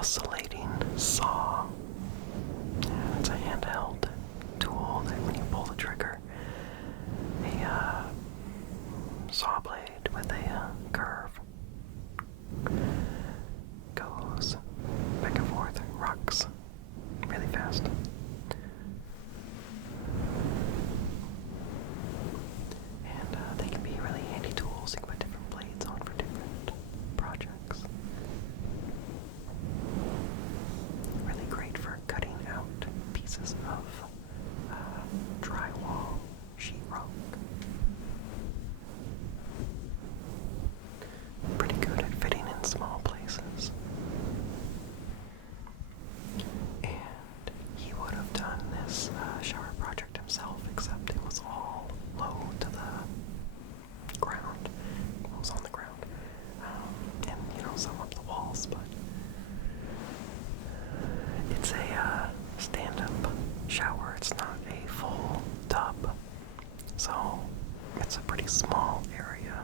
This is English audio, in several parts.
oscillating saw. And it's a handheld tool that when you pull the trigger, a saw blade with a curve goes back and forth, rocks really fast. And they can be really handy tools. You can put different blades on for different projects. Really great for cutting out pieces of drywall, sheetrock. Pretty good at fitting in small places. And he would have done this shower project himself, except it was all low to the ground. It was on the ground. And, some up the walls, but it's a stand-up shower. It's not a full tub. So it's a pretty small area.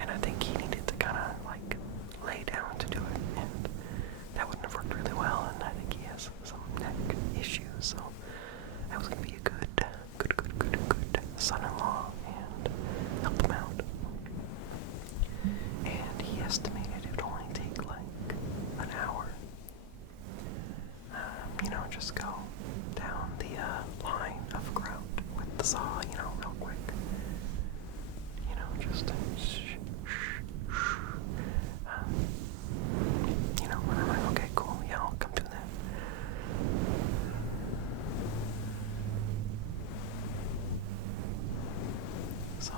And I think he needed to kind of like lay down to do it. And that wouldn't have worked really well. And I think he has some neck issues. So I was going to be a good son-in-law and help him out. And he estimated it would only take like an hour. Just go down the line of grout with the saw, real quick. Just and I'm like, okay, cool, yeah, I'll come do that. So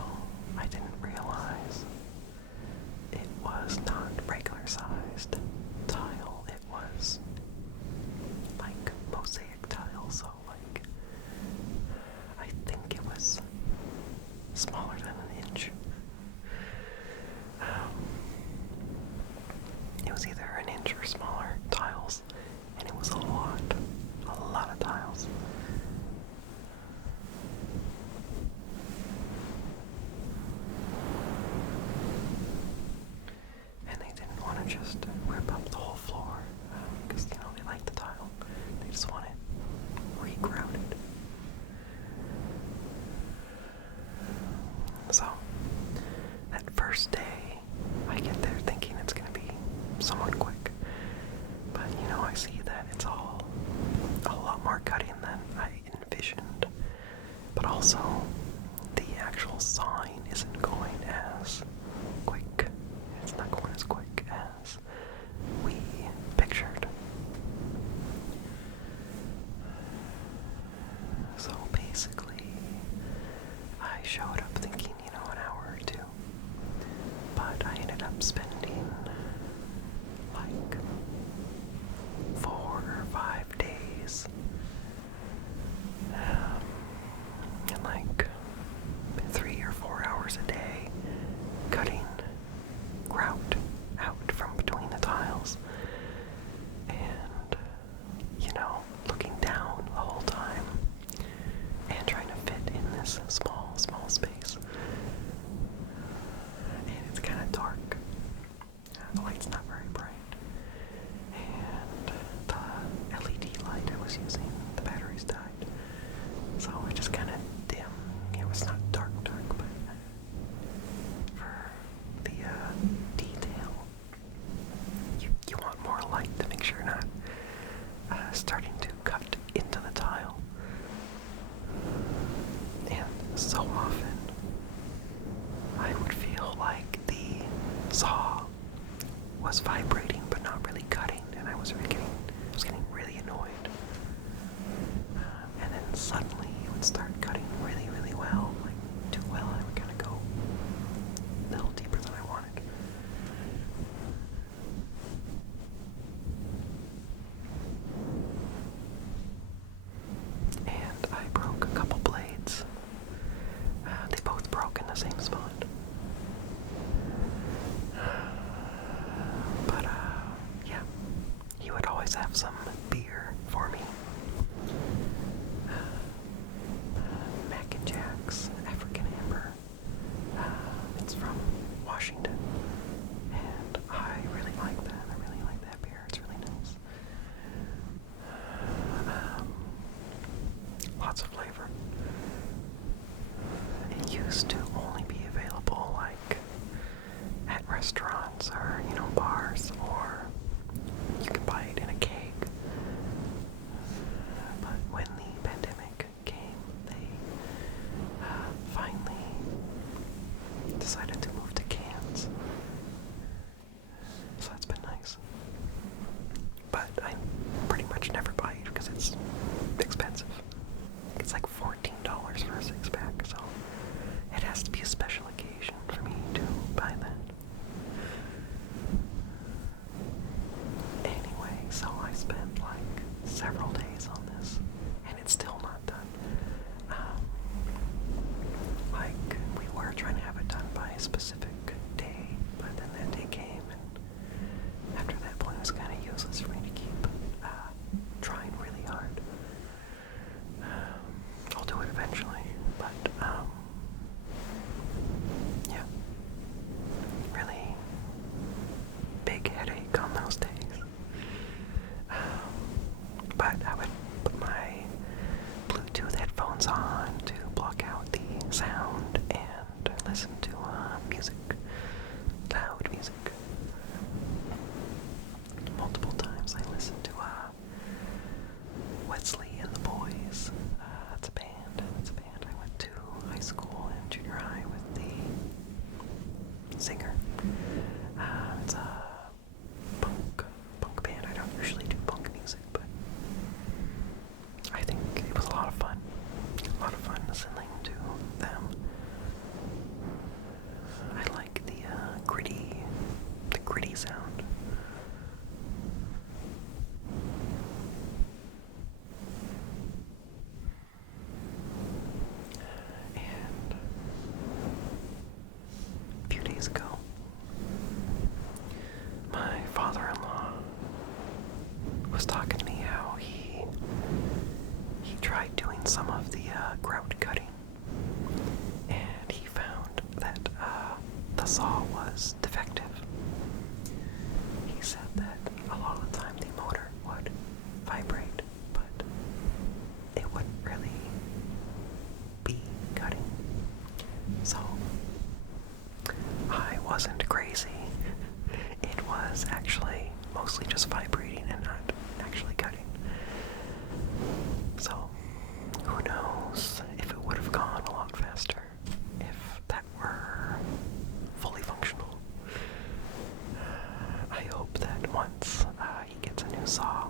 I didn't realize it was not regular sized tile. It was like mosaic tile, so like I think it was smaller than an inch. It was either an inch or smaller tiles, and it was a lot of tiles. And they didn't want to just rip up the whole floor, because, they like the tile. They just want it re-grouted. So, that first day, I get there thinking it's going to be somewhat quick. But, I see that it's all a lot more cutting than I envisioned. But also, the actual sawing isn't going as quick. It's not going as quick as we pictured. So basically, I showed up thinking, an hour or two. But I ended up spending like 4 or 5 days. And like 3 or 4 hours a day cutting grout out from between the tiles. And, looking down the whole time and trying to fit in this small space. And it's kind of dark. The light's not very bright. And the LED light I was using, the batteries died. So it just kind of dim. It was not dark, but for the detail, you want more light to make sure you're not starting to cut into the tile. And so often, I would feel like the saw was vibrating but not really cutting, and I was getting really annoyed. And then suddenly it would start cutting really, really well, like too well. I would kind of go a little deeper than I wanted. And I broke a couple blades. They both broke in the same spot. But, yeah, he would always have some beer for me. Mac and Jack's, African Amber, cans or, bars, or you can buy it in a keg. But when the pandemic came, they finally decided to move to cans. So that's been nice. But I pretty much never buy it because it's expensive. It's like $14 for a 6-pack, so it has to be a special occasion for me to buy that. Anyway, so I spent like several days on this, and it's still not done. Like, we were trying to have it done by a specific day, but then that day came, and after that point it was kind of useless for me to keep trying really hard. I'll do it eventually, but yeah, really big headache on those days. But I would put my Bluetooth headphones on to block out the sound and listen to music, loud music. Multiple times I listened to Wesley and the Boys. That's a band. I went to high school and junior high with the singer. It's a punk band. I don't usually do punk music, but I think it was a lot of fun. A lot of fun listening to them. I like the gritty sound. And a few days ago, my father-in-law was talking to me how he tried doing some of the grout cutting, and he found that the saw was defective. He said that a lot of the time the motor would vibrate, but it wouldn't really be cutting. So I wasn't crazy. It was actually mostly just vibrating and not actually cutting. So who knows if it would have gone a lot faster if that were fully functional. I hope that once he gets a new saw,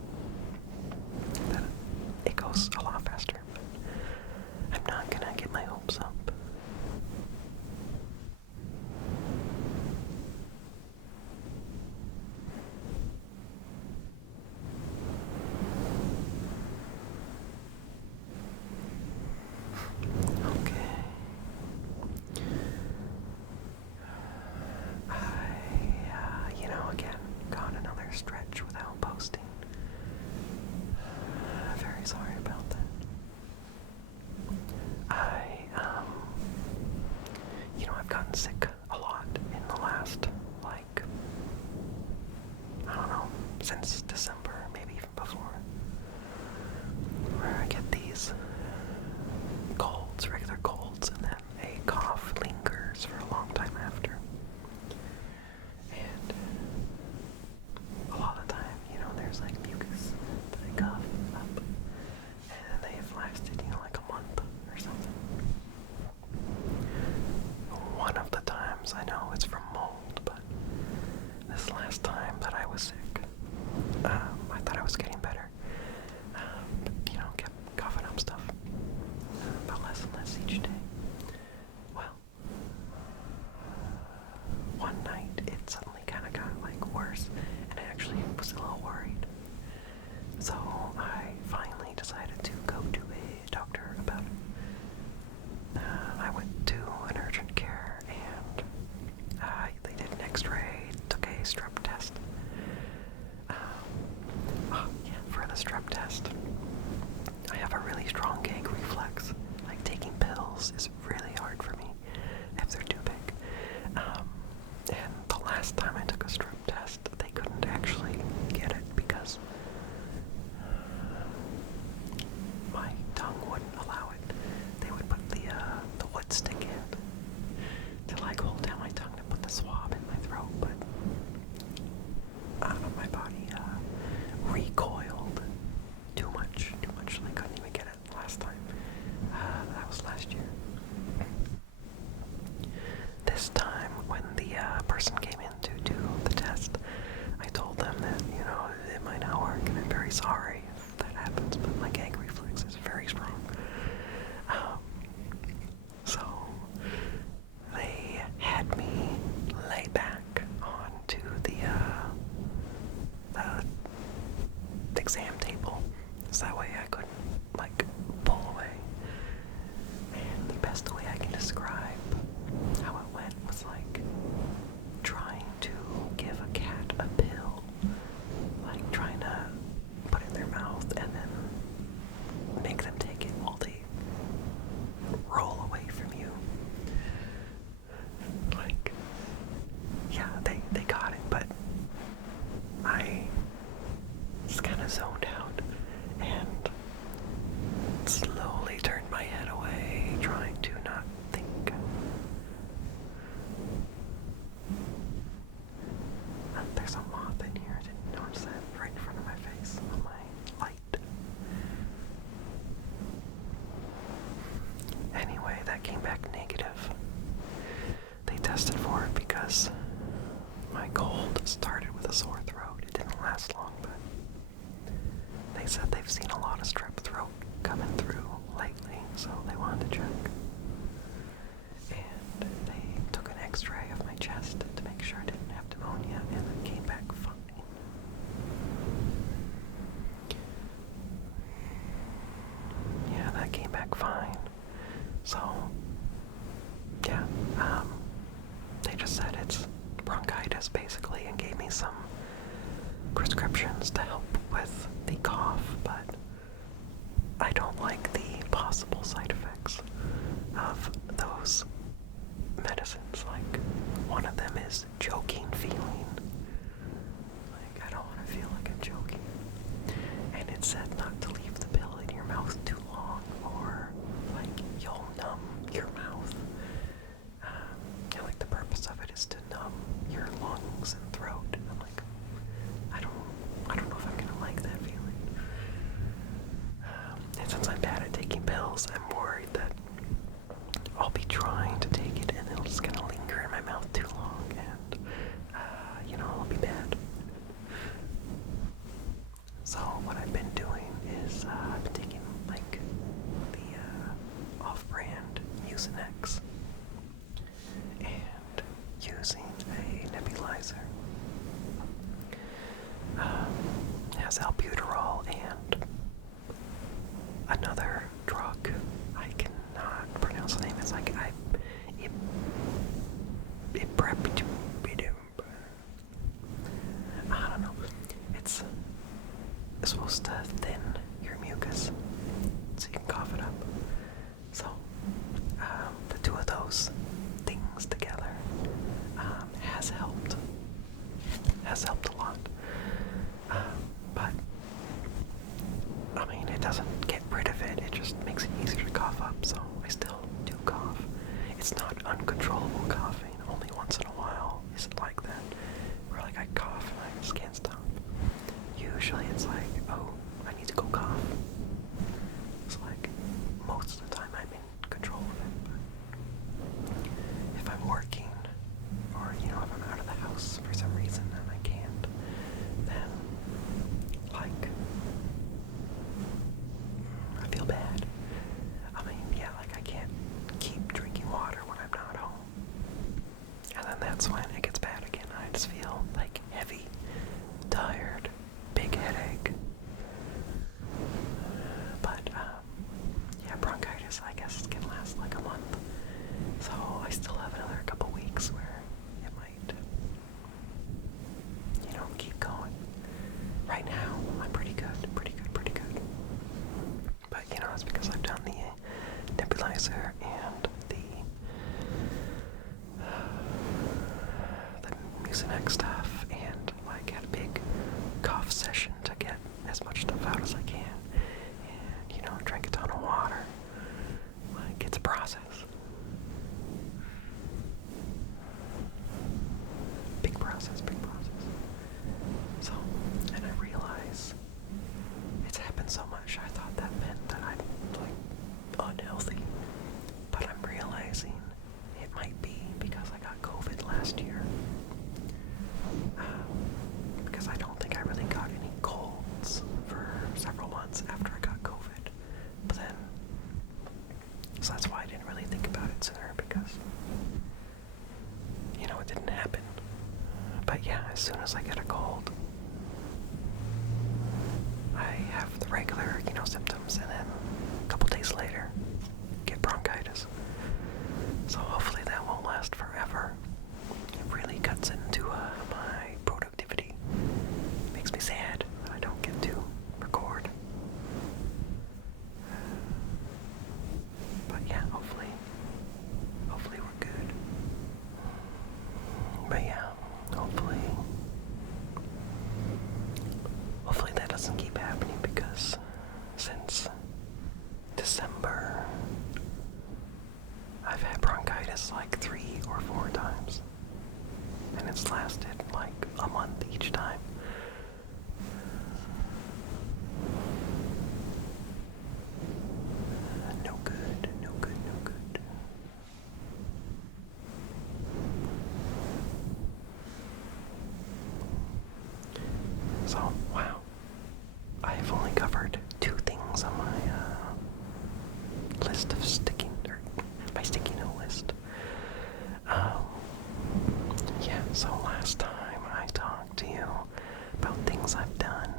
that it goes a lot faster, but I'm not gonna get my hopes up. Okay. Again, got another stretch without posting. Very sorry about that. I've gotten sick a lot in the last, I don't know, since December, maybe even before, where I get these colds, regular colds, and then a cough lingers for a long time after. And a lot of the time, there's mucus that I cough up, and they have lasted, like a month or something. One of the times I know it's from mold, but this last time that I was sick, I thought I was getting better. Kept coughing up stuff, but less and less each day. Well, one night it suddenly kind of got worse, and I actually was a little worried. So I finally decided to go to a doctor about it. I went to an urgent care, and they did an x-ray, took a strep test. For the strep test, I have a really strong gag reflex. Taking pills is really hard for me if they're too big. And the last time I took a strep test, they couldn't actually get it because my tongue wouldn't allow it. They would put the wood stick in to hold down my tongue to put the swab in my throat, but very sorry if that happens, but my gag reflex is very strong. So they had me lay back onto the exam table, so that way I couldn't like pull away. And the best way I can describe how it went was like trying to give a cat a pill, like trying to put it in their mouth and then make them take it while they roll away from you. Like, yeah, they got it, but I just kind of zoned out and slowly turned my head away, trying to not think. There's a moth in here. I didn't notice that right in front of my face on my light. Anyway, that came back negative. They tested for it because my cold started with a sore throat. It didn't last long, but they said they've seen a lot of strep throat coming through lately, so they wanted to check. And they took an x-ray of my chest to make sure I didn't have pneumonia, and it came back fine. Yeah, that came back fine. So, yeah, they just said it's bronchitis, basically, and gave me some prescriptions to help with the cough, but I don't like the possible side effects of those medicines. Like, one of them is choking feeling. Like, I don't want to feel like I'm choking. And it said not to leave the pill in your mouth too long, or like you'll numb your mouth. Like the purpose of it is to numb your lungs and throat. And I'm like, I don't know if I'm gonna like that feeling. And since I'm bad at taking pills, I'm worried that I'll be trying to take it and it'll just kind of linger in my mouth too long, and it'll be bad. So what I've been doing is I've been taking like the off-brand Mucinex and using a nebulizer. It has albuterol and another drug. I cannot pronounce the name. It's like I don't know. It's supposed to thin your mucus so you can cough it up. So the two of those things together has helped a lot. But I mean, it doesn't get rid of it. It just makes it easier to cough up. So I still do cough. It's not uncontrollable coughing. Only once in a while is it like that, where like I cough and I just can't stop. Usually it's like, oh, I need to go cough. It's like most of the time I'm in control of it. But if I'm working, or if I'm out of the house for some reason and I can't, then like I feel bad. I mean, yeah, like I can't keep drinking water when I'm not home. And then that's when it gets bad again. I just feel like heavy, tired, big headache. But, yeah, bronchitis, I guess, can last like a month. So I still have another couple weeks where it might, keep going. Right now, I'm pretty good. But, it's because I've done the nebulizer and the Mucinex stuff, and like had a big cough session to get as much stuff out as I can, and drink a ton of water. Like, it's a process. Big process. So, and I realize it's happened so much. I thought that meant that I'm like unhealthy, but I'm realizing it might be because I got COVID last year. Because I don't think I really got any colds for But yeah, as soon as I get a cold, I have the regular, symptoms, and then a couple days later, get bronchitis. So hopefully that won't last forever. It really cuts into my productivity. Makes me sad that I don't get to record. But yeah, hopefully we're good. But yeah, hopefully that doesn't keep happening, because since December, I've had bronchitis like 3 or 4 times, and it's lasted like a month each time. No good, no good, no good. So, wow. I've only covered 2 things on my list of my sticky note list. Yeah, so last time I talked to you about things I've done.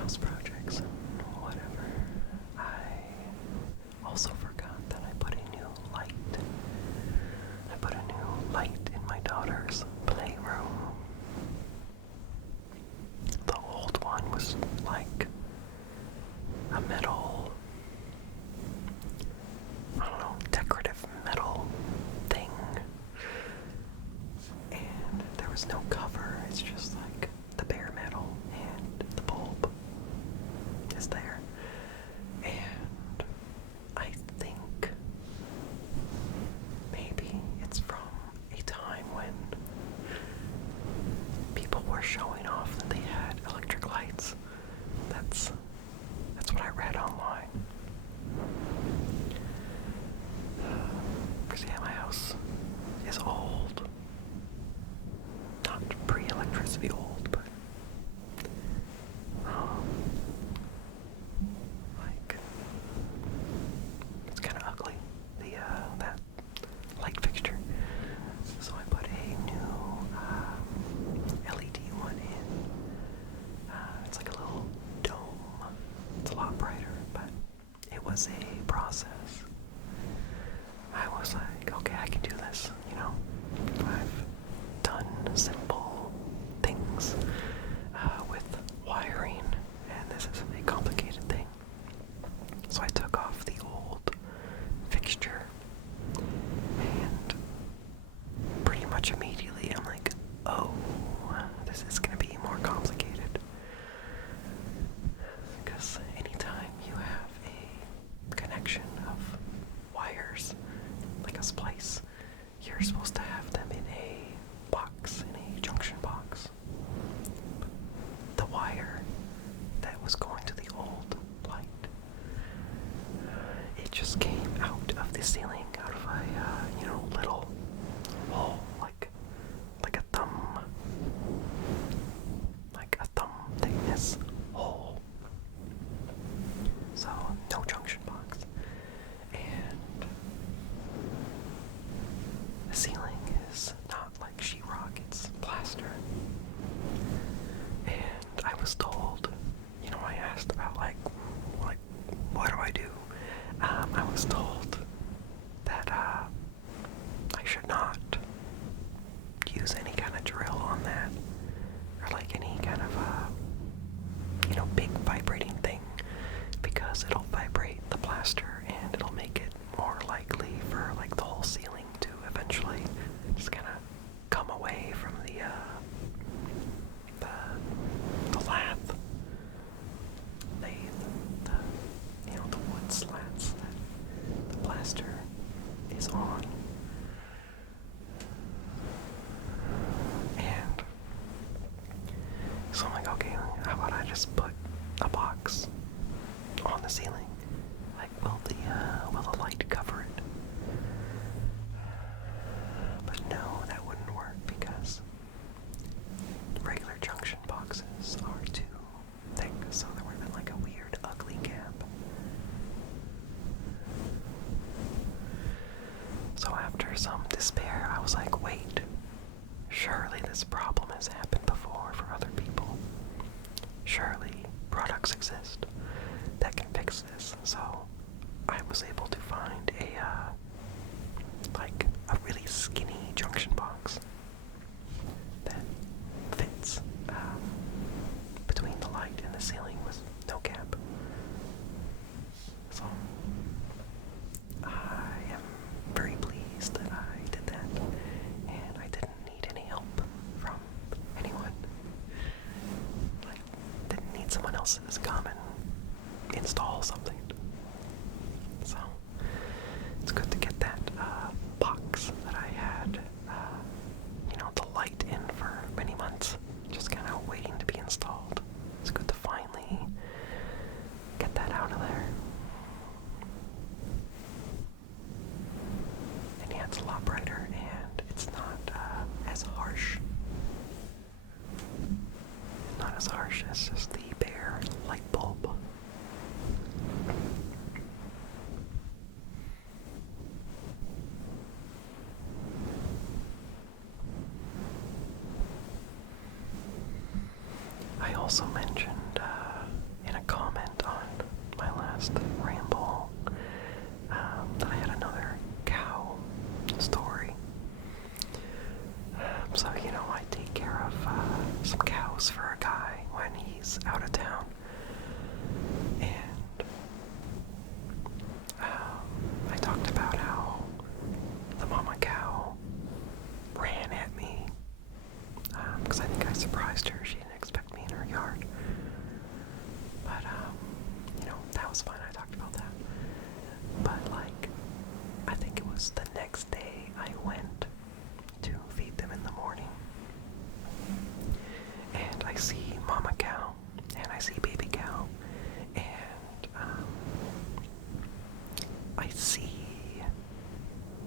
House projects and whatever. I also forgot that I put a new light. I put a new light in my daughter's playroom. The old one was like a metal, decorative metal thing. And there was no cover, it's just like the bare metal, and the bulb is there. And I think maybe it's from a time when people were showing off that they had electric lights. That's what I read online. Because yeah, my house is old. Not pre-electricity old, but like it's kind of ugly. That light fixture. So I put a new LED one in. It's like a little dome. It's a lot brighter, but it was a process. I was like, okay, I can do this, I've done simple things with wiring, and this is a complicated thing. So I took off the old fixture, and pretty much immediately I'm like, oh, this is going to be more complicated. Because anytime you have a connection of wires, like a splice, you're supposed to have them in a box, in a junction box. But the wire that was going to the old light, it just came out of the ceiling, out of a, little hole, like a thumb thickness hole. So, no junction box. And the ceiling is not like sheetrock, it's plaster. And I was told, I asked about like what do I do? I was told that I should not use any kind of drill on that, or like any kind of big vibrating thing, because it'll vibrate the plaster and it'll make it more likely for like the whole ceiling to eventually just kind of come away from the lath, the wood slats that the plaster is on. And so I'm like, okay, how about I just put a box on the ceiling? Like, will the light cover it? this problem has happened before for other people. Surely products exist that can fix this. So I was able to find a really skinny junction box that fits between the light and the ceiling with no gap. So I am very pleased that I did that, and I didn't need any help from anyone. Like, didn't need someone else to come and install something. So it's good to get that box that I had, the light in for many months, just kind of waiting to be installed. It's good to finally get that out of there. And yeah, it's a lot brighter, and it's not as harsh. Not as harsh as just the bare light bulb. I also mentioned in a comment on my last ramble that I had another cow story. So, I take care of some cows for a guy when he's out of town. And I talked about how the mama cow ran at me because I think I surprised her. She didn't expect me in her yard. But, that was fine. I talked about that. But, I think it was the next day I went to feed them in the morning. And I see mama cow, and I see baby cow, and I see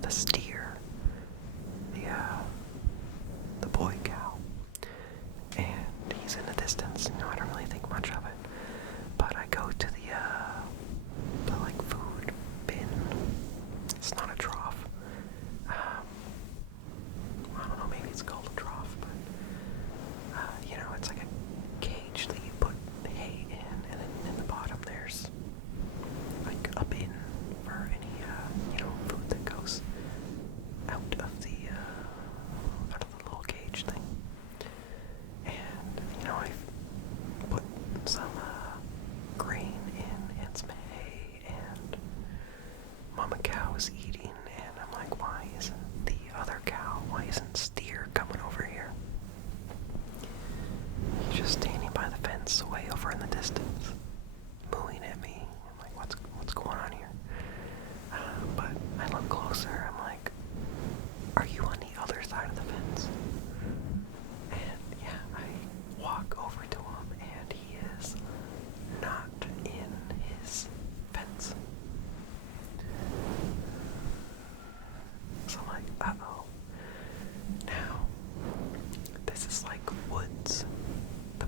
the steer, the boy cow, and he's in the distance. I don't really think much of it, but I go to the food bin. It's not a trough. I don't know, maybe it's called a trough, but it's like a cage that you put hay in, and then in the bottom there's like a bin for any food that goes out of the little cage thing. And I put some grain in and some hay, and mama cow is eating, and I'm like, why isn't the other cow, why isn't steer coming over here? He's just standing by the fence way over in the distance, mooing at me. I'm like, what's going on here? But I look closer, I'm like, are you on the other side of the fence? And yeah, I walk over to him, and he is not in his fence. So I'm like, uh-oh. Now, this is like woods,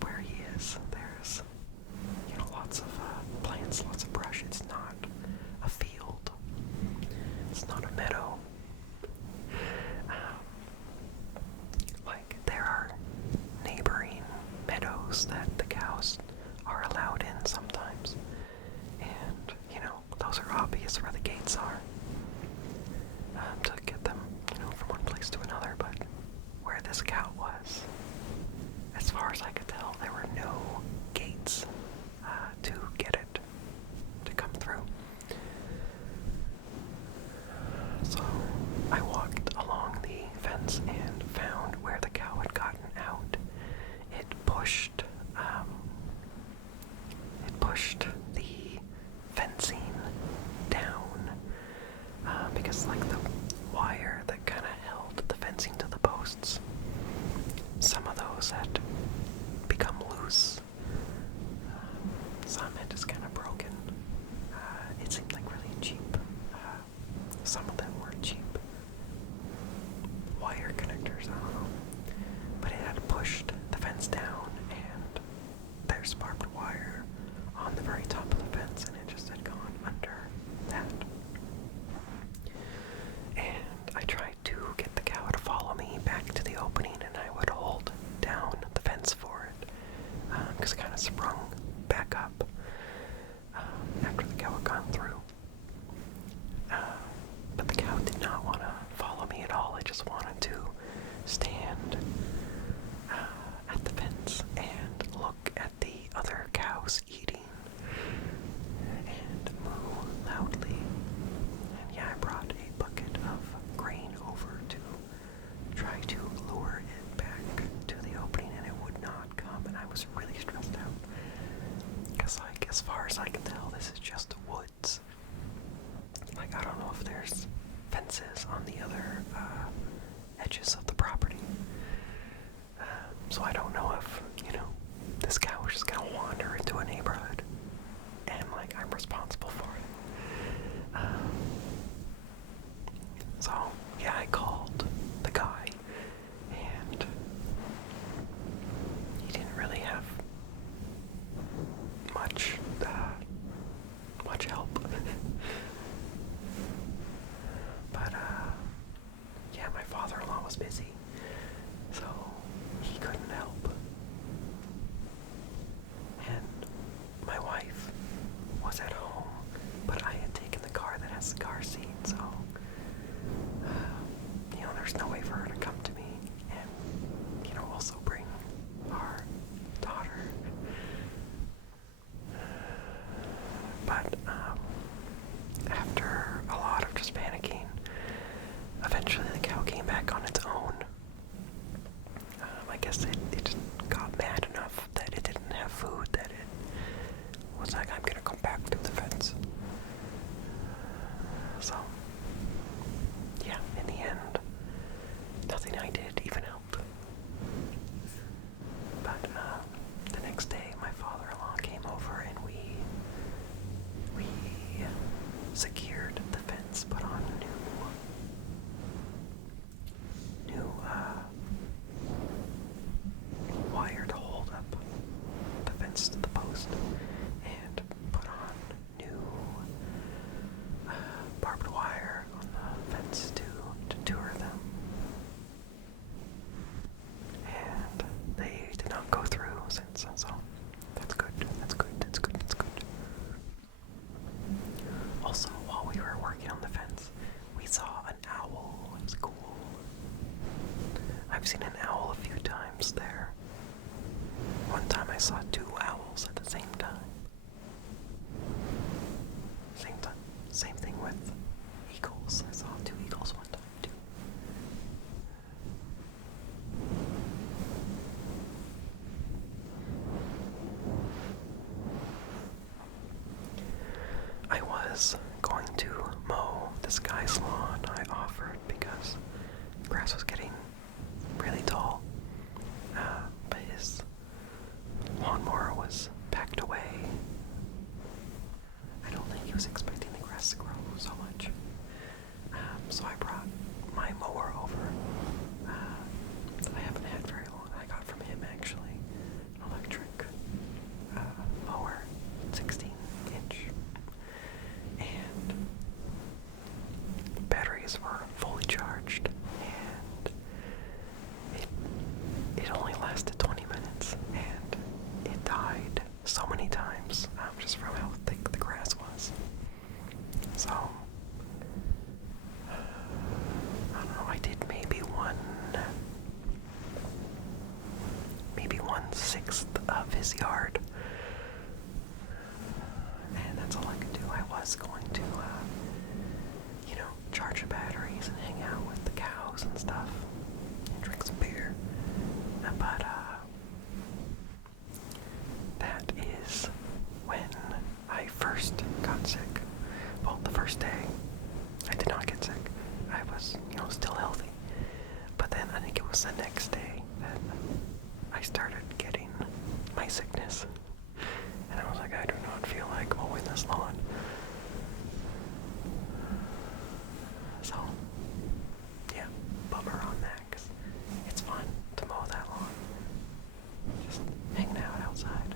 where he is. There's, lots of plants, lots of brush. It's not a field. It's not a meadow. There are neighboring meadows that the cows are allowed in sometimes. And, those are obvious where the gates are. To get them, from one place to another. But where this cow was, as far as I could tell, there were no gates to get it to come through. So I walked along the fence and found where the cow had gotten out. It pushed the fencing down because the wire that kind of held the fencing to the posts, some of those had become loose. Some had just kind of broken. It seemed like really cheap. Some of them were cheap wire connectors, I don't know. But it had pushed the fence down, and there's barbed wire on the very top guess it just got mad enough that it didn't have food that it was like, I'm gonna come back to the fence. So, yeah, in the end, nothing I did even helped. But the next day, my father-in-law came over and we secured the fence, put on new wire to hold up the fence to the post, and put on new barbed wire on the fence to tour them. And they did not go through since, so that's good, that's good, that's good, that's good. Also, while we were working on the fence, we saw an owl. It was cool. I've seen an owl a few times there. One time I saw 2 owls at the same time. Same thing with eagles. I saw 2 eagles one time too. I was going to mow this guy's lawn. I offered because grass was getting really tall, but his lawnmower was packed away. I don't think he was expecting the grass to grow so much. So I brought my mower over. I haven't had very long. I got from him actually an electric mower, 16-inch, and batteries were fully charged, and it only lasted 20 minutes, and it died so many times, just from how thick the grass was. So, I don't know, I did maybe 1/6 of his yard, and that's all I could do. I was going to, charge the batteries and hang out with the cows and stuff, and drink some beer, but, that is when I first got sick. Well, the first day, I did not get sick. I was, still healthy. But then I think it was the next day that I started getting my sickness. And I was like, I do not feel like mowing this lawn. So, yeah, bummer on that, 'cause it's fun to mow that lawn. Just hanging out outside.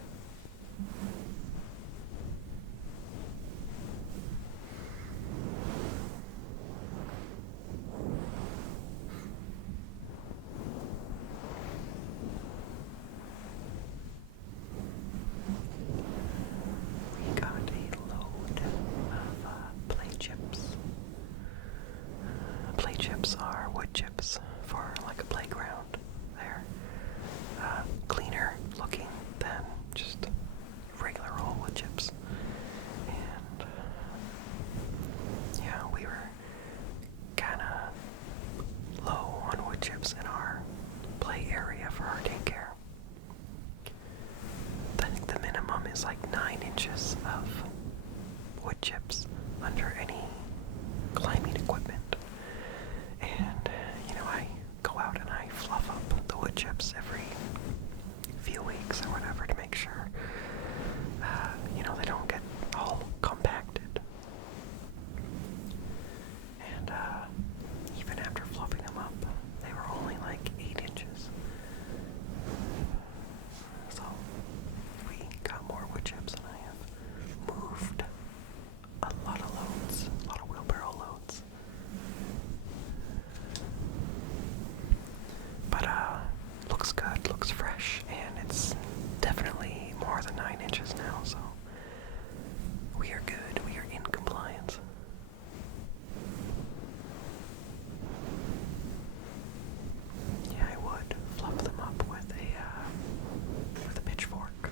We got a load of play chips. Play chips are wood chips for like a playground. They're cleaner looking than just regular old wood chips. And yeah, we were kind of low on wood chips in our play area for our daycare. I think the minimum is like 9 inches of wood chips under any climbing equipment. And, I go out and I fluff up the wood chips every few weeks or whatever to make sure, they don't get all compacted. And, even after fluffing them up, they were only like 8 inches. So, we got more wood chips and I have moved a lot of loads, a lot of wheelbarrow loads. But, looks good, looks fresh, and it's definitely more than 9 inches now, so we are good, we are in compliance. Yeah, I would fluff them up with a pitchfork.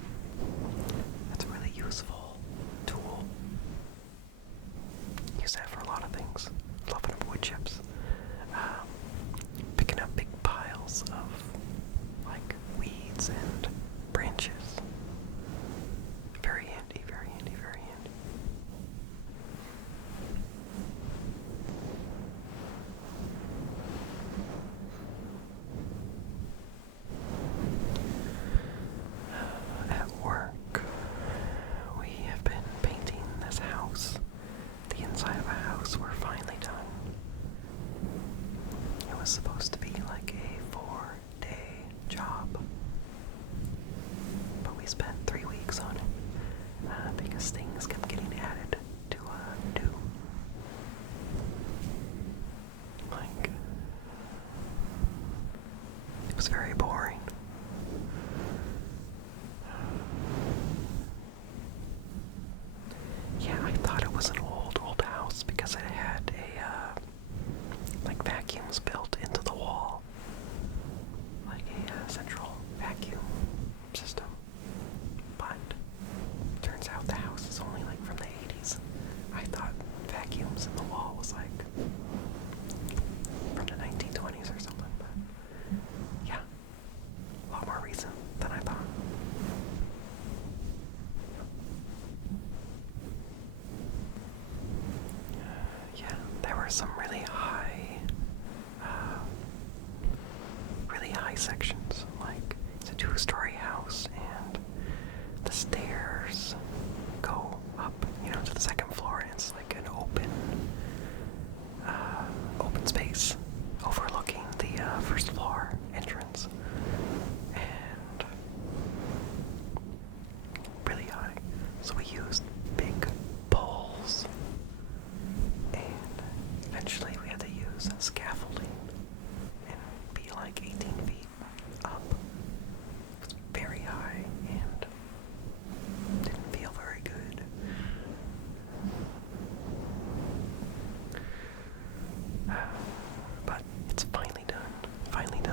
That's a really useful tool. Use that for a lot of things. Fluffing up wood chips. Picking up big piles of, like, lights and branches. Very handy, very handy, very handy. At work, we have been painting this house. The inside of a house we're finally done. It was supposed to be like a 4-day job, but we spent 3 weeks on it because things kept getting added to do. Like, it was very boring. Yeah, I thought it was an old house because it had like vacuums built into the wall. Like a central vacuum system. But turns out the house is only like from the 80s. I thought vacuums in the wall was like from the 1920s or something, but yeah, a lot more recent than I thought. Yeah, there were some really high sections. Like, it's a 2-story house, and the stairs go up, to the second floor, and it's like an open space overlooking the first floor entrance, and really high. So we used big poles, and eventually we had to use scaffolding and be like 18 feet up. It was very high and didn't feel very good. But it's finally done. Finally done.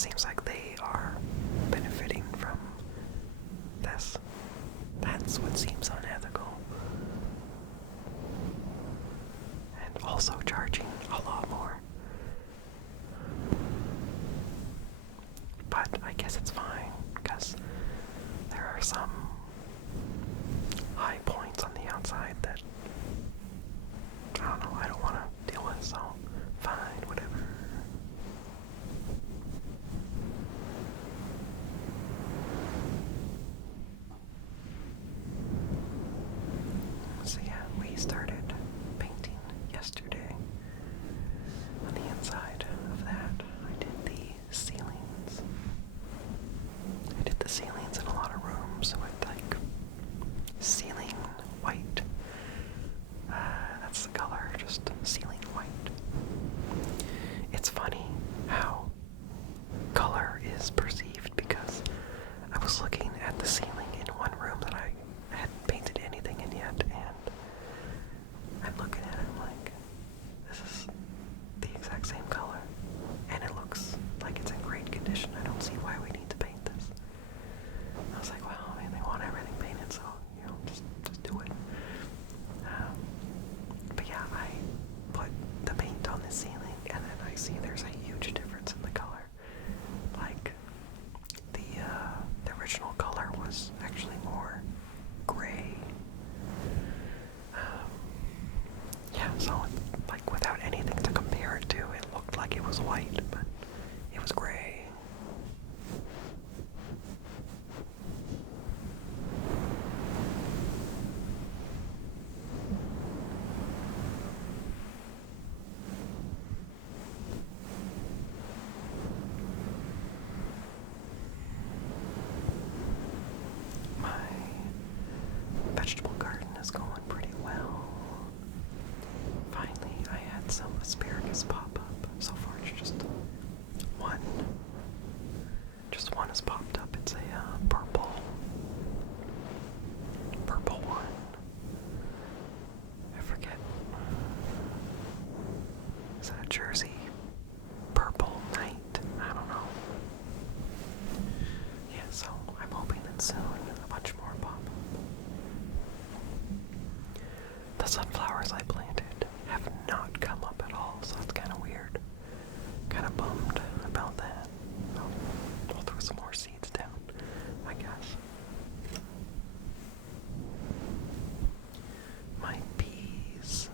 seems like they are benefiting from this. That's what seems unethical. And also charging a lot more. But I guess it's fine, because there are some high points on the outside that, I don't know, I don't want to deal with, so fine, whatever. So yeah, we started painting yesterday. On the inside of that, I did the ceilings. I did the ceilings in a lot of rooms with like ceiling white. That's the color, just ceiling white. It's funny how color is perceived, because I was looking at the ceiling in one room that I hadn't painted anything in yet, and I'm looking at it, I'm like, this is the exact same color, and it looks like it's in great condition. I don't see why we need to paint this. I was like, well, I mean, they want everything painted, so, you know, just do it. But yeah, I put the paint on the ceiling, and then I see there's a huge difference in the color. Like, the original color was actually more gray. Yeah, so, like, without anything to compare it to, it looked like it was white, but it was gray. My vegetable garden is going pretty well. Finally, I had some asparagus pop up. So far, it's just one. Just one has popped up. It's a purple one. I forget. Is that a Jersey purple night? I don't know. Yeah, so I'm hoping that soon a bunch more pop up. The sunflowers I planted have not come up at all, so that's kind of weird. Kind of bummed about that. I'll throw some more seeds down, I guess. My peas,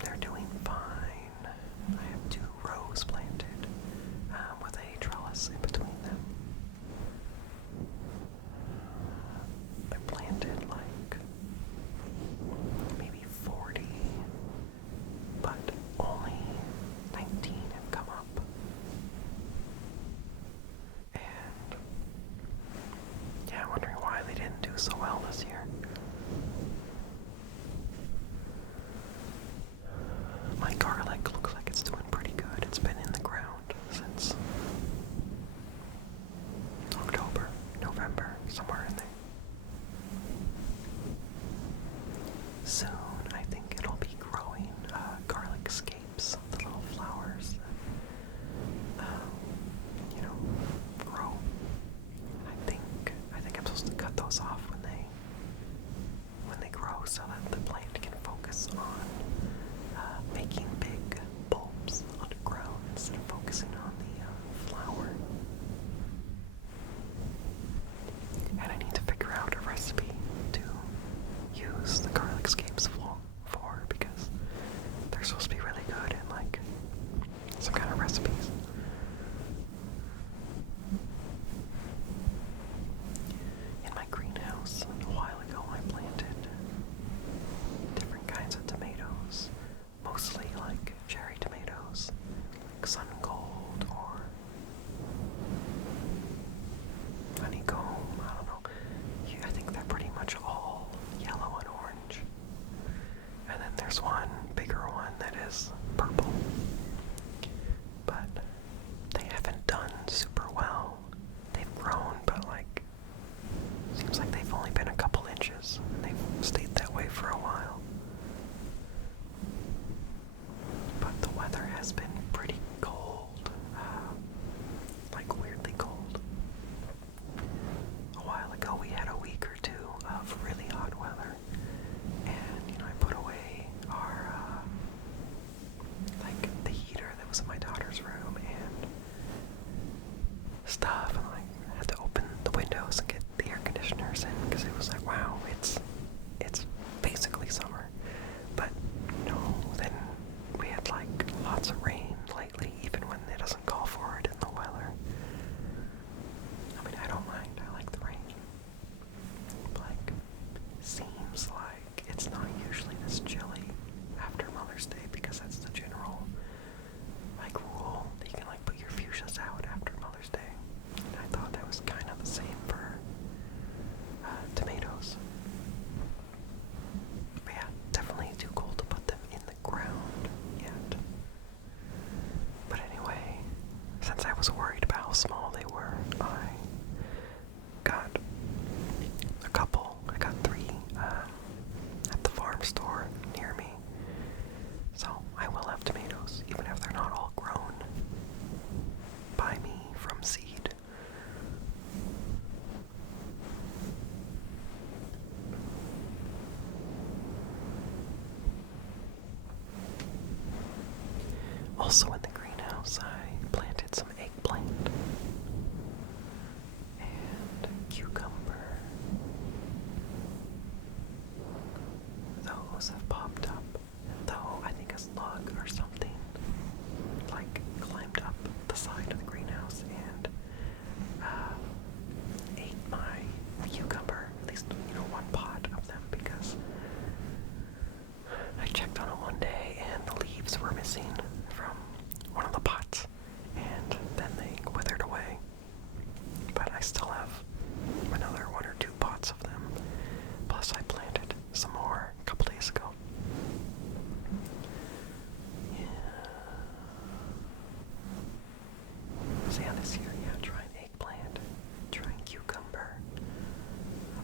they're doing fine. I have 2 rows planted with a trellis in between them. I planted like maybe 40, but only 19 have come up. And yeah, I'm wondering why they didn't do so well this year. My garlic looks like it's doing pretty good. It's been in the ground since October, November, somewhere in there. Soon, I think it'll be growing garlic scapes, the little flowers that, you know, grow. I think I'm supposed to cut those off when they stuff, and like I had to open the windows and get the air conditioners in because it was like, wow, it's basically summer. But no, then we had like lots of rain lately, even when it doesn't call for it in the weather. I mean, I don't mind. I like the rain. Like, seems like it's not usually this chilly after Mother's Day because that's the general like rule that you can like put your fuchsias out after Mother's Day. And I thought that was kind of the same for tomatoes. But yeah, definitely too cold to put them in the ground yet. But anyway, since I was worried about how small they were, I got a couple. I got 3 at the farm store near me. So I will have tomatoes, even if they're not all grown by me from seed. Also in the greenhouse, I planted some eggplant and cucumber. Those have popped up, though I think a slug or something like climbed up the side of the greenhouse and ate my cucumber, at least, one pot of them, because I checked on it one day and the leaves were missing from one of the pots, and then they withered away. But I still have another 1 or 2 pots of them, plus I planted some more a couple days ago. Yeah. So yeah, this year, trying eggplant, trying cucumber.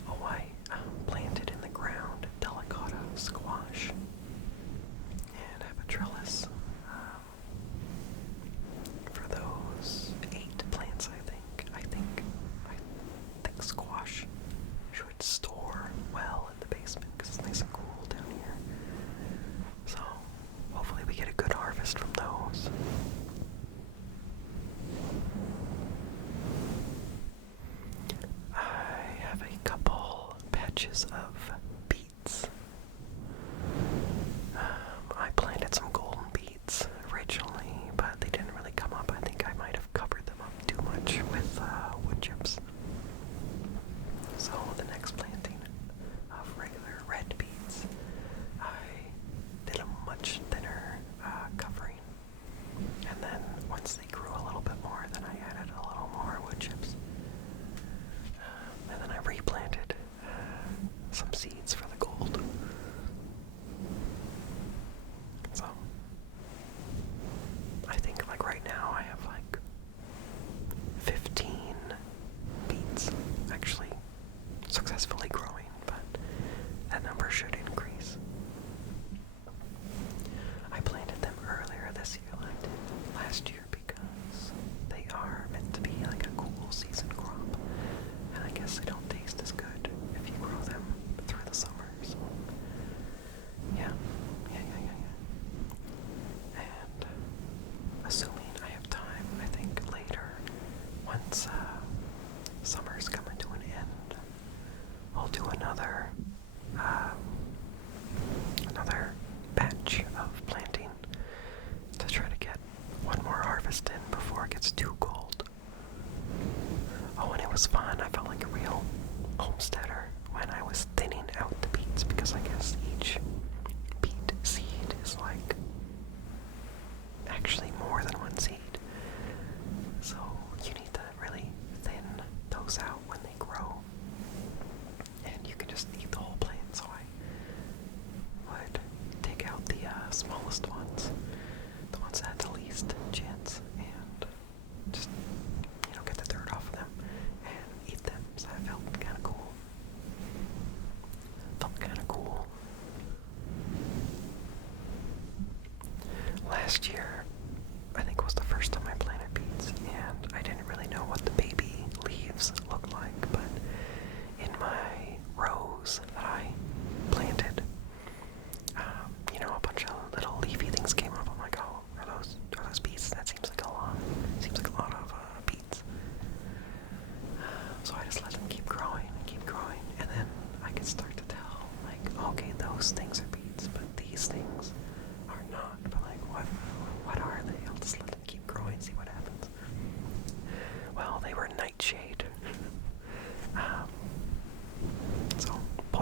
Oh, I planted in the ground delicata squash, and I have a trellis for those 8 plants. I think squash should store well in the basement because it's nice and cool down here. So hopefully we get a good harvest from those. I have a couple patches of beets. I planted some golden beets originally, but they didn't really come up. I think I might have covered them up too much with wood chips. So the next planting of regular red beets, I did a much thinner covering, and then once they grew a little bit more, then I added a little more wood chips, and then I replanted some seeds for the gold. So I think like right now I have like 15 beets actually successfully growing, but that number should increase. I planted them earlier this year than I did last year because they are meant to be like a cool season crop, and I guess they don't taste as good if you grow them through the summer. So yeah. And assuming I have time, I think later, once summer's coming to an end, I'll do another batch of planting to try to get one more harvest in before it gets too cold. Oh, and it was fun. I felt like a real homesteader when I was thinning out the beets, because I guess each beet seed is like actually more than one seed. So you need to really thin those out when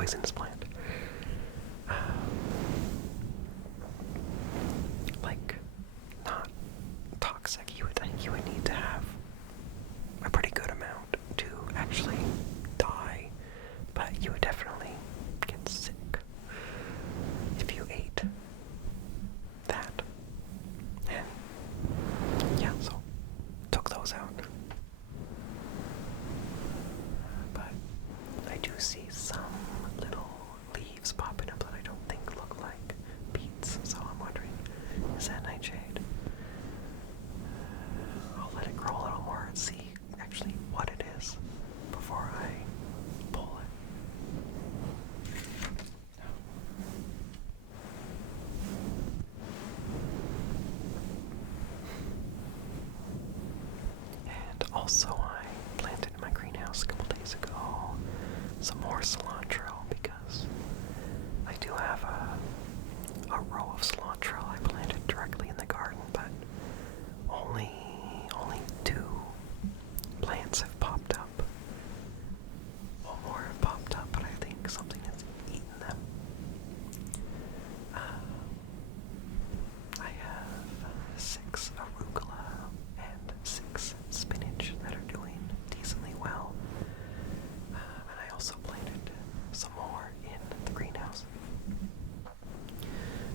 poisonous plant. Like, not toxic. You would think you would need to have a pretty good amount to actually die, but you would definitely get sick if you ate that. And yeah, so took those out. But I do see some little leaves popping up that I don't think look like beets, so I'm wondering, is that nightshade? I'll let it grow a little more and see actually what it is before I pull it. And also I planted in my greenhouse a couple days ago some more cilantro because I do have a row of cilantro I planted directly in the garden, but only two plants have popped up. Well, more have popped up, but I think something has eaten them. I have 6 arugula and 6 spinach that are doing decently well. And I also planted some more in the greenhouse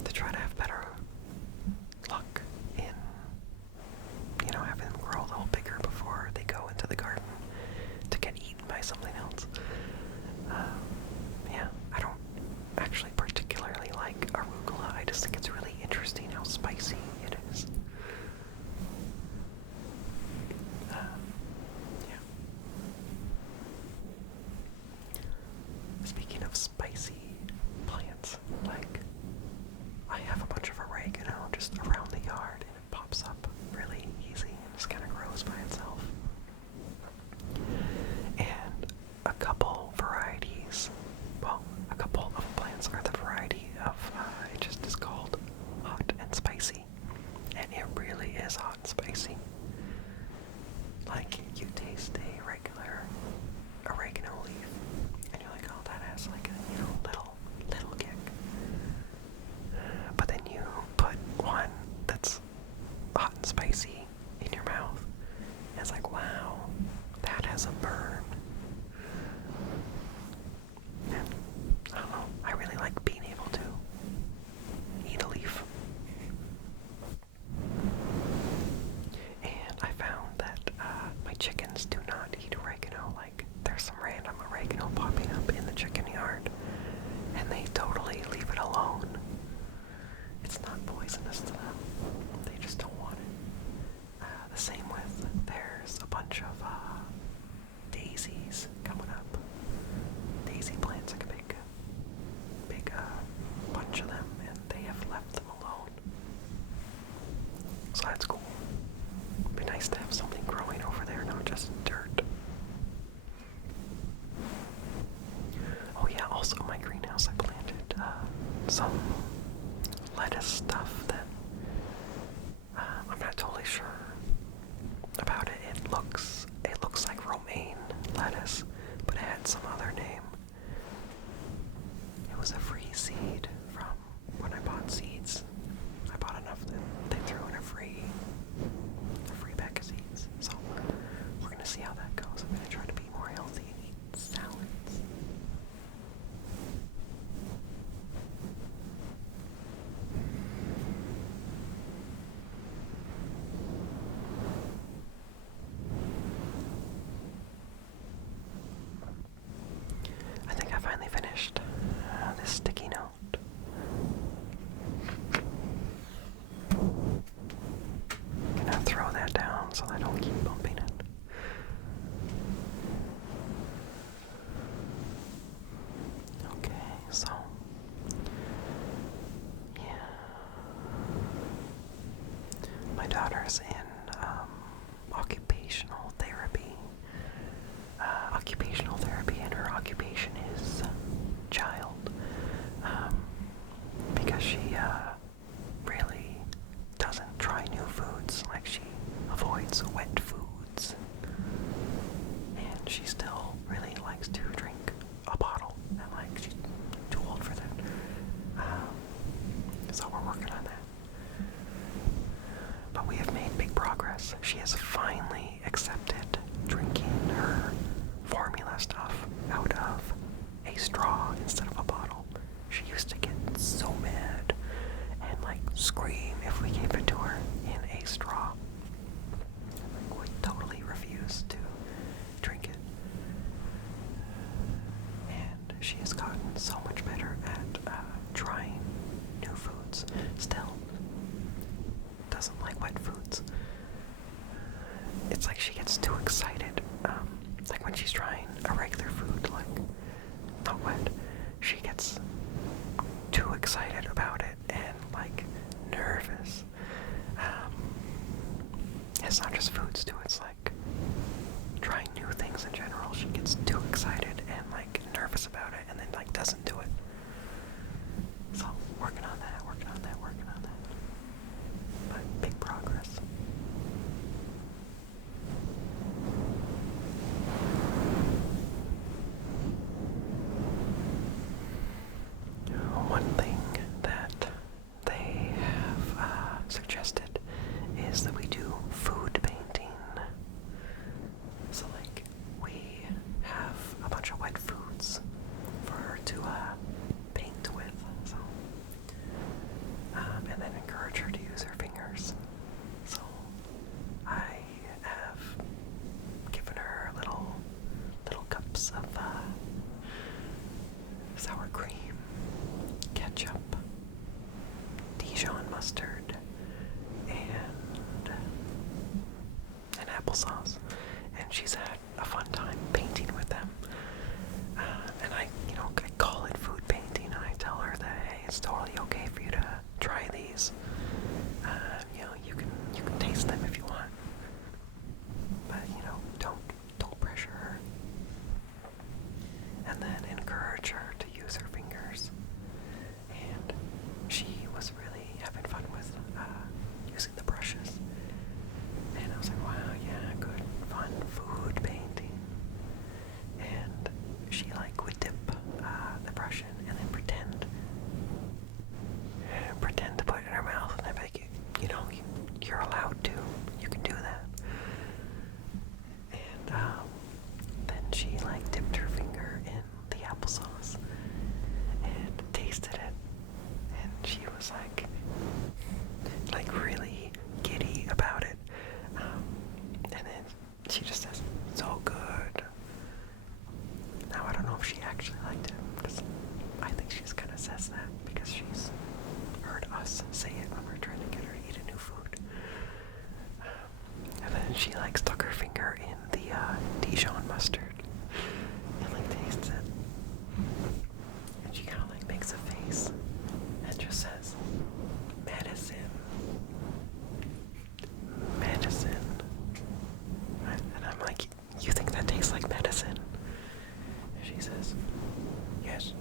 to try to have better luck in, having them grow a little bigger before they go into the garden to get eaten by something else. Yeah, I don't actually particularly like arugula. I just think it's really interesting how spicy it is. Yeah. Speaking of spicy plants, like, I have a bunch of oregano just around the yard, and it pops up really easy and just kind of grows by itself. And a couple varieties, well, a couple of plants are the variety of, it just is called hot and spicy, and it really is hot and spicy. Like, you taste a regular oregano leaf, and you're like, oh, that has like a, little kick. But then you put one that's hot and spicy in your mouth, and it's like, wow, that has a burn. And I don't know, I really like being able to eat a leaf. And I found that my chickens do not eat oregano. Like, there's some random oregano popping up in the chicken yard, and they totally leave it alone. It's not poisonous to them. They just don't want it. The same with, there's a bunch of daisies coming up. Daisy plants, like a big bunch of them, and they have left them alone. So that's cool. It'd be nice to have something growing over there, not just dirt. Oh yeah, also in my greenhouse I planted some lettuce stuff that I'm not totally sure about it. It looks like romaine lettuce, but it had some other name. It was a free seed from when I bought seeds. I bought enough that they threw in a free bag of seeds. So we're gonna see how that goes. I'm gonna try to be more healthy and eat salads. I think I finally finished this sticky note. Gonna throw that down so I don't keep bumping it. Okay, so yeah, my daughter's in occupational therapy. Occupational therapy, and her occupation is child, because she really doesn't try new foods. Like, she avoids wet foods she has gotten so much better at trying new foods. Still doesn't like wet foods. It's like she gets too excited. Like when she's trying a regular food, like not wet, she gets too excited about it and like nervous. It's not just foods too, it's like trying new things in general. She gets too excited and like nervous about it and then like doesn't do it. So working on that. But big progress. One thing that they have suggested is that we do food painting. So like we have a bunch of wet foods for her to paint with. So and then encourage her to use her fingers. So I have given her little cups of sour cream, ketchup, Dijon mustard, and applesauce, and she's had a fun time painting with them. And I call it food painting, and I tell her that hey, it's totally okay for you to try these. You can taste them if you want, but don't pressure her. And then encourage her to use her fingers. And she was really having fun with using the brushes. And I was like, wow, yeah, good, fun food painting. And she would dip the brush in and then pretend to put it in her mouth. And I'd be like, you're allowed to. You can do that. And then she dipped her finger in the applesauce and tasted it. And she was like really giddy about it. And then she just says, so good. Now I don't know if she actually liked it, because I think she just kind of says that because she's heard us say it when we're trying to get her to eat a new food. And then she stuck her finger in the Dijon mustard and tastes it. And she kind of makes a face and just says, medicine. And I'm like, you think that tastes like medicine? And she says, yes.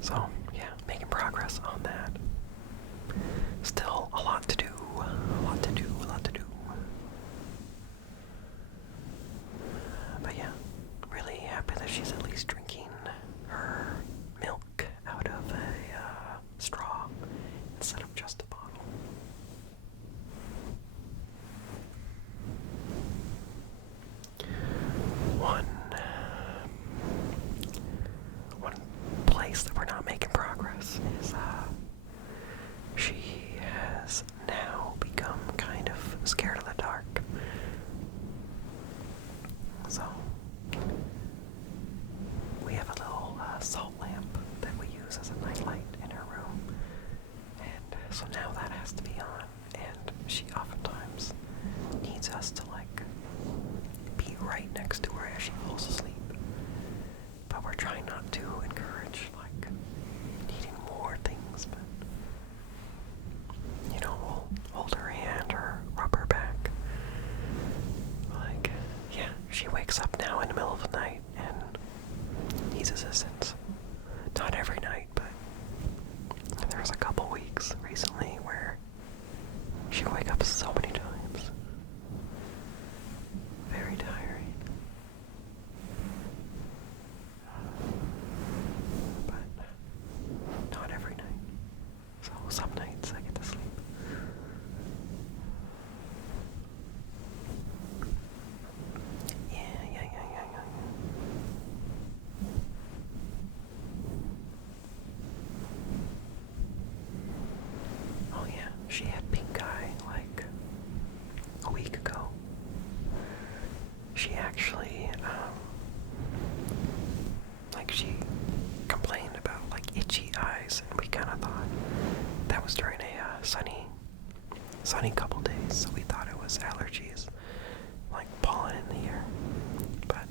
So, yeah, making progress on that. Still a lot to do. But yeah, really happy that she's at least drinking her milk out of a straw instead of just a bottle. One place that we're not making progress is she has now become kind of scared of the dark. So we have a little salt lamp that we use as a nightlight in her room, and so now that has to be on, and she oftentimes needs us to be right next to her as she falls asleep. But we're trying not to encourage needing more things, but we'll hold her hand or rub her back. Yeah, she wakes up now in the middle of the night and needs assistance. Not every night, but there was a couple weeks recently where she would wake up so many times. Very tiring. But not every night. So some nights I get to sleep. Yeah. Oh yeah, she had pink sunny couple days, so we thought it was allergies, like pollen in the air. But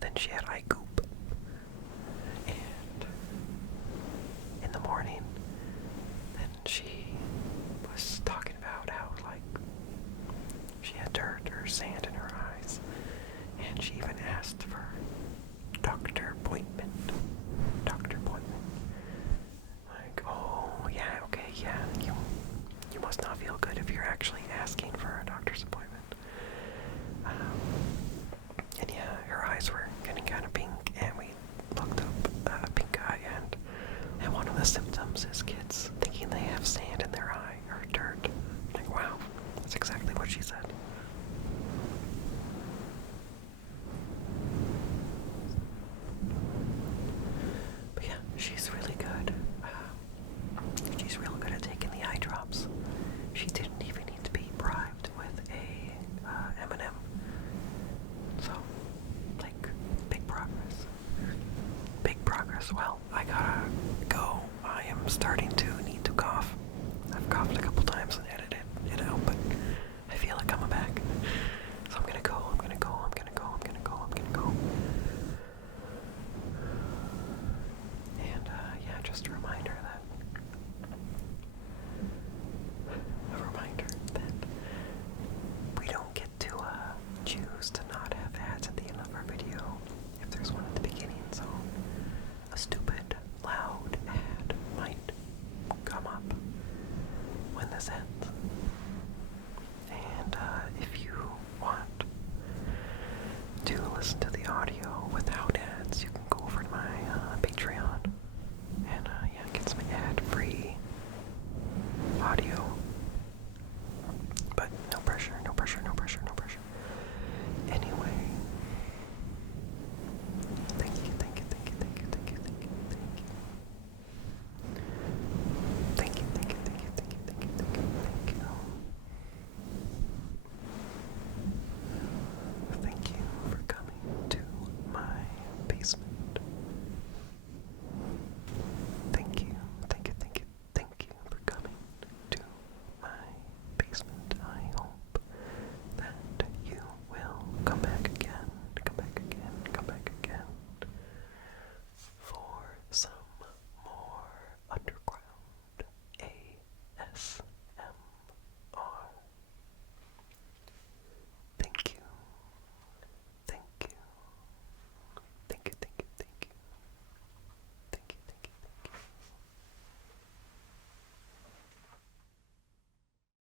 then she had eye goop, and in the morning, then she was talking about how, like, she had dirt or sand in her eyes, and she even asked for doctor appointment. Like, oh, yeah, okay, yeah, you must not feel good if you're actually asking for a doctor's appointment. And yeah, her eyes were getting kind of pink, and we looked up pink eye, and one of the symptoms is kids thinking they have sand in their eye or dirt. Like, wow, that's exactly what she said. But yeah, she's really good. She's real good at taking the eye drops. She didn't even need to be bribed with a M&M. So, like, big progress. Big progress. Well, I gotta go. I am starting to need to cough. I've coughed a couple times and edited it out, but I feel like I'm back. So I'm gonna go. And yeah, just a reminder that we don't get to choose to not have ads at the end of our video if there's one at the beginning, so a stupid, loud ad might come up when this ends. And if you want to listen to